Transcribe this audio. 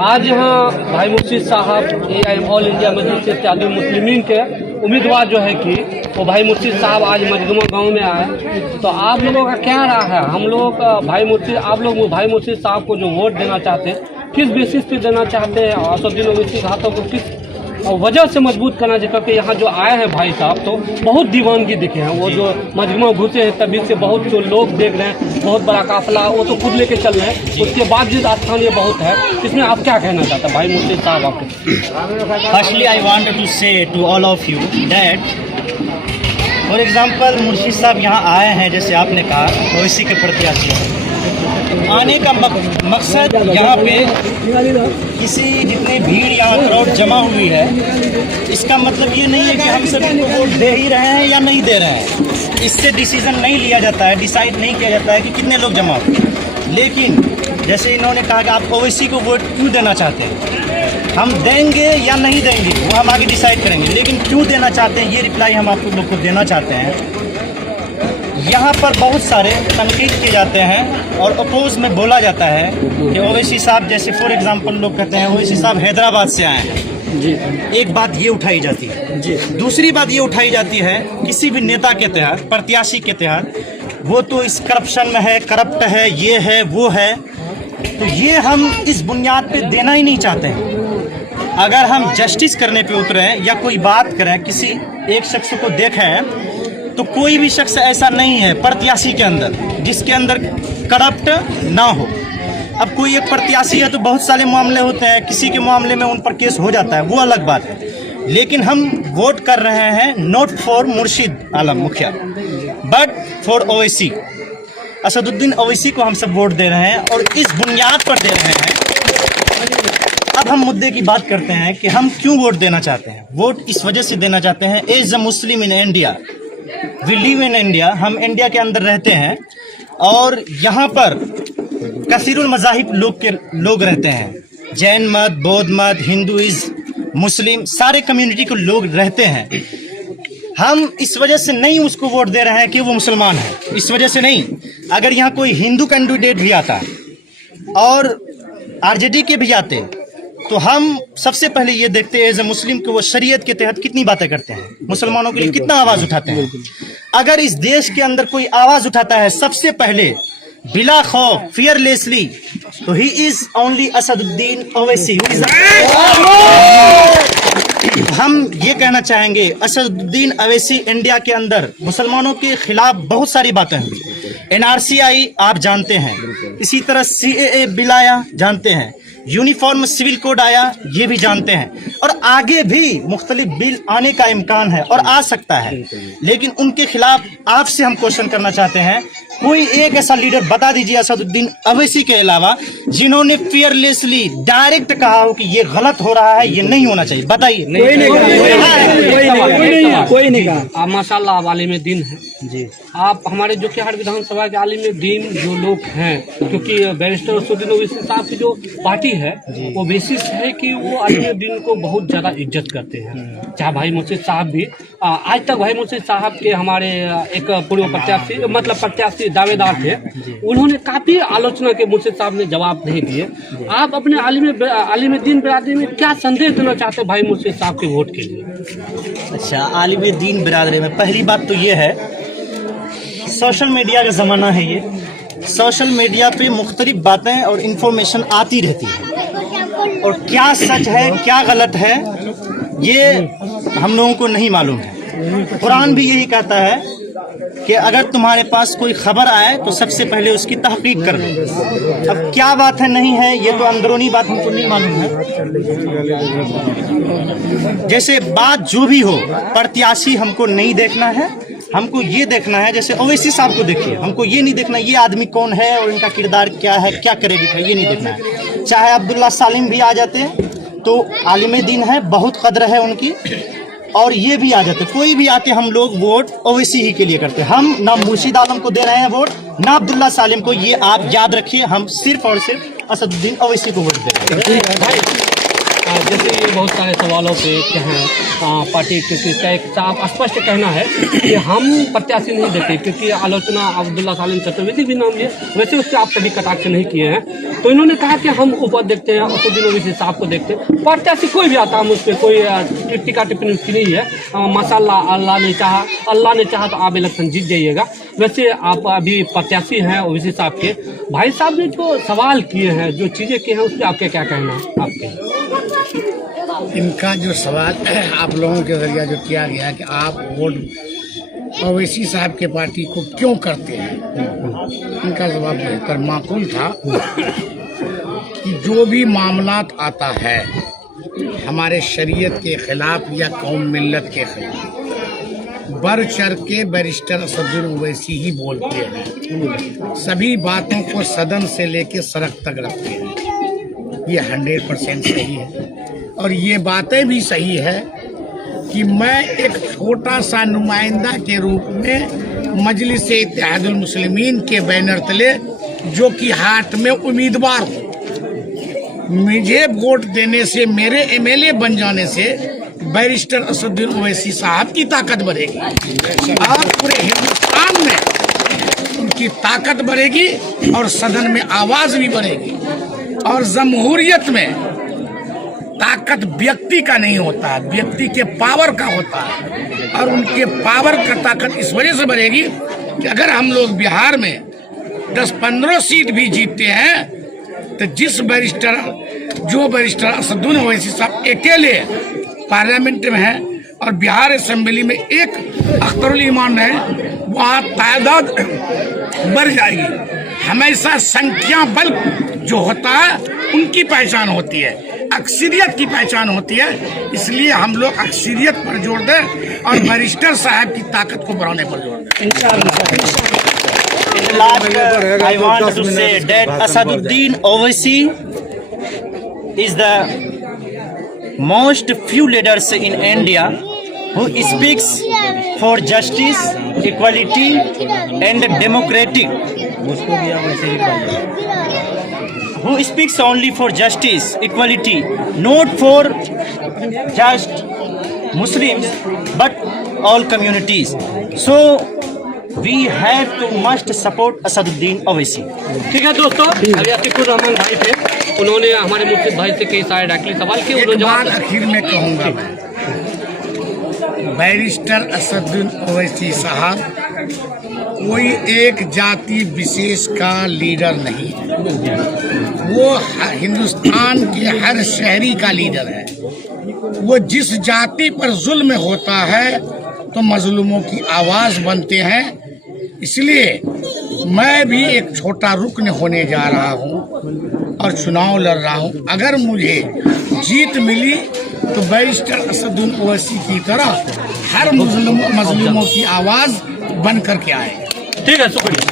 आज यहाँ भाई मुर्शीद साहब ऑल इंडिया मजलिस इत्तेहादुल मुस्लिमीन के उम्मीदवार जो है कि वो भाई मुर्शीद साहब आज मजलूमा गांव में आए, तो आप लोगों का क्या राय है? हम लोग आप लोग भाई मुर्शीद साहब को जो वोट देना चाहते हैं, किस बेसिस पे देना चाहते हैं? असदुद्दीन ओवैसी हाथों को किस वजह से मजबूत करना चाहिए? क्योंकि यहाँ जो आए हैं भाई साहब तो बहुत दीवानगी दिखे हैं, वो जो मजलूमा घुसे हैं तभी से बहुत जो लोग देख रहे हैं, बहुत बड़ा काफिला वो तो खुद लेके चल रहे हैं, उसके बाद भी स्थानीय बहुत है। इसमें आप क्या कहना चाहते हैं भाई मुर्शीद साहब आपके? Firstly I want to say to all of you that for example Murshid साहब यहाँ आए हैं, जैसे आपने कहा ओवैसी के प्रत्याशी आने का मकसद यहाँ पे किसी जितनी भीड़ यहाँ क्राउड जमा हुई है, इसका मतलब ये नहीं है कि हम सब इनको वोट दे ही रहे हैं या नहीं दे रहे हैं। इससे डिसीजन नहीं लिया जाता है, डिसाइड नहीं किया जाता है कि कितने लोग जमा हो। लेकिन जैसे इन्होंने कहा कि आप ओवैसी को वोट क्यों देना चाहते हैं, हम देंगे या नहीं देंगे वो हम आगे डिसाइड करेंगे, लेकिन क्यों देना चाहते हैं ये रिप्लाई हम आप लोग को देना चाहते हैं। यहाँ पर बहुत सारे तनकीद किए जाते हैं और अपोज में बोला जाता है कि ओवैसी साहब, जैसे फॉर एग्जांपल लोग कहते हैं ओवैसी साहब हैदराबाद से आए हैं जी। एक बात ये उठाई जाती है जी। दूसरी बात ये उठाई जाती है किसी भी नेता के तहत, प्रत्याशी के तहत, वो तो इस करप्शन में है, करप्ट है, ये है वो है, तो ये हम इस बुनियाद पे देना ही नहीं चाहते हैं। अगर हम जस्टिस करने पे उतरे या कोई बात करें, किसी एक शख्स को देखें, तो कोई भी शख्स ऐसा नहीं है प्रत्याशी के अंदर जिसके अंदर करप्ट ना हो। अब कोई एक प्रत्याशी है तो बहुत सारे मामले होते हैं, किसी के मामले में उन पर केस हो जाता है, वो अलग बात है। लेकिन हम वोट कर रहे हैं नॉट फॉर मुर्शीद आलम मुखिया बट फॉर ओवैसी, असदुद्दीन ओवैसी को हम सब वोट दे रहे हैं और इस बुनियाद पर दे रहे हैं। अब हम मुद्दे की बात करते हैं कि हम क्यों वोट देना चाहते हैं। वोट इस वजह से देना चाहते हैं, as a Muslim in India, we live in India, हम इंडिया के अंदर रहते हैं और यहाँ पर कसीरुल मज़ाहिब लोग रहते हैं। जैन मत, बौद्ध मत, हिंदुइज्म, मुस्लिम, सारे कम्युनिटी के लोग रहते हैं। हम इस वजह से नहीं उसको वोट दे रहे हैं कि वो मुसलमान है, इस वजह से नहीं। अगर यहाँ कोई हिंदू कैंडिडेट भी आता और आरजेडी के भी आते तो हम सबसे पहले ये देखते हैं एज ए मुस्लिम कि वो शरीयत के तहत कितनी बातें करते हैं, मुसलमानों के लिए कितना आवाज़ उठाते हैं। अगर इस देश के अंदर कोई आवाज़ उठाता है सबसे पहले बिला खौफ, फियरलेसली, तो he is only Asaduddin Owaisi. हम ये कहना चाहेंगे असदुद्दीन ओवैसी इंडिया के अंदर मुसलमानों के खिलाफ बहुत सारी बातें हुई। NRC आई आप जानते हैं, इसी तरह CAA बिल आया जानते हैं, यूनिफॉर्म सिविल कोड आया ये भी जानते हैं, और आगे भी मुख्तलिफ बिल आने का इम्कान है और आ सकता है। लेकिन उनके खिलाफ आपसे हम क्वेश्चन करना चाहते हैं, कोई एक ऐसा लीडर बता दीजिए असदुद्दीन ओवैसी के अलावा जिन्होंने फियरलेसली डायरेक्ट कहा हो कि ये गलत हो रहा है, ये नहीं होना चाहिए। बताइए। कोई नहीं कहा। माशाल्लाह आप आलिम दीन है जी। आप हमारे जो कि हर विधानसभा के आलिम दीन जो लोग हैं, क्योंकि बैरिस्टर असदुद्दीन ओवैसी साहब की जो पार्टी है वो बेसिस है कि वो आलिम दीन को बहुत ज़्यादा इज्जत करते हैं। चाहे भाई मुर्शीद साहब भी, आज तक भाई मुर्शीद साहब के हमारे एक पूर्व प्रत्याशी दावेदार थे, उन्होंने काफ़ी आलोचना के मुर्शीद साहब ने जवाब नहीं दिए। आप अपने आलिम दीन बिरादरी में क्या संदेश देना चाहते हैं भाई मुर्शीद साहब के वोट के लिए? अच्छा, आलिम दीन बिरादरी में पहली बात तो ये है, सोशल मीडिया का ज़माना है, ये सोशल मीडिया पे मुख्तलिफ बातें और इन्फॉर्मेशन आती रहती है, और क्या सच है क्या गलत है ये हम लोगों को नहीं मालूम है। कुरान भी यही कहता है कि अगर तुम्हारे पास कोई खबर आए तो सबसे पहले उसकी तहकीक कर लो। अब क्या बात है नहीं है ये तो अंदरूनी बात हमको नहीं मालूम है। जैसे बात जो भी हो, प्रत्याशी हमको नहीं देखना है, हमको ये देखना है, जैसे ओवैसी साहब को देखिए, हमको ये नहीं देखना ये आदमी कौन है और इनका किरदार क्या है, क्या करेगी, ये नहीं देखना है। चाहे अब्दुल्ला सालिम भी आ जाते तो आलिम दीन है, बहुत कदर है उनकी, और ये भी आ जाते, कोई भी आते, हम लोग वोट ओवैसी ही के लिए करते हैं। हम ना मुर्शीद आलम को दे रहे हैं वोट, ना अब्दुल्ला सालिम को, ये आप याद रखिए। हम सिर्फ और सिर्फ असदुद्दीन ओवैसी को वोट दे रहे हैं। जैसे ये बहुत सारे सवालों पे क्या है पार्टी का एक साफ स्पष्ट कहना है कि हम प्रत्याशी नहीं देते, क्योंकि आलोचना अब्दुल्ला सालिम चतुर्वेदी भी नाम लिए, वैसे उससे आप कभी कटाक्ष नहीं किए हैं। तो इन्होंने कहा कि हम ऊपर देखते हैं, असदुद्दीन ओवैसी साहब को देखते हैं, प्रत्याशी कोई भी आता हम उस पर कोई टिप्पणी टिप्पणी उसकी नहीं है। माशाल्लाह अल्लाह ने चाहा तो आप इलेक्शन जीत जाइएगा। वैसे आप अभी प्रत्याशी हैं ओवैसी साहब के, भाई साहब ने जो सवाल किए हैं, जो चीज़ें की हैं, उस पर आपके क्या कहना है? आपके इनका जो सवाल आप लोगों के जरिए जो किया गया कि आप वोट ओवैसी साहब के पार्टी को क्यों करते हैं, इनका जवाब बेहतर माकूल था कि जो भी मामलात आता है हमारे शरीयत के खिलाफ या कौम मिल्लत के खिलाफ, बढ़ चढ़ के बैरिस्टर असदुद्दीन ओवैसी ही बोलते हैं, सभी बातों को सदन से लेके सड़क तक रखते हैं। ये 100% सही है और ये बातें भी सही है कि मैं एक छोटा सा नुमाइंदा के रूप में मजलिस-ए-इत्तेहादुल मुस्लिमीन के बैनर तले, जो कि हाट में उम्मीदवार हूँ, मुझे वोट देने से, मेरे MLA बन जाने से बैरिस्टर असदुद्दीन ओवैसी साहब की ताकत बढ़ेगी और पूरे हिंदुस्तान में उनकी ताकत बढ़ेगी और सदन में आवाज़ भी बढ़ेगी। और जमहूरियत में ताकत व्यक्ति का नहीं होता, व्यक्ति के पावर का होता है और उनके पावर का ताकत इस वजह से बढ़ेगी कि अगर हम लोग बिहार में 10-15 सीट भी जीतते हैं तो जो बैरिस्टर असदुद्दीन ओवैसी साहब अकेले पार्लियामेंट में है और बिहार असेंबली में एक अख्तरुल ईमान है, वहाँ तादाद बढ़ जाएगी। हमेशा संख्या बल जो होता है उनकी पहचान होती है, अक्सरियत की पहचान होती है। इसलिए हम लोग अक्सरियत पर जोर दें और बैरिस्टर साहब की ताकत को बढ़ाने पर जोर दें। I want to say that Asaduddin Owaisi is the most few leaders in India who speaks for justice, equality and democratic. Who speaks only for justice, equality, not for just Muslims but all communities. So we have to must support Asaduddin Owaisi. ठीक है दोस्तों, अभी अतीकुर रहमान भाई थे, उन्होंने हमारे मुर्शिद भाई से कई सारे डायरेक्टली सवाल किए। एक बात आखिर में कहूँगा मैं, बैरिस्टर असदुद्दीन ओवैसी साहब कोई एक जाति विशेष का लीडर नहीं है, वो हिंदुस्तान के हर शहरी का लीडर है। वो जिस जाति पर जुल्म होता है तो मजलूमों की आवाज़ बनते हैं। इसलिए मैं भी एक छोटा रुकन होने जा रहा हूँ और चुनाव लड़ रहा हूँ। अगर मुझे जीत मिली तो बैरिस्टर असदुद्दीन ओवैसी की तरह हर मजलूमों की आवाज़ बन करके आए। ठीक है, शुक्रिया।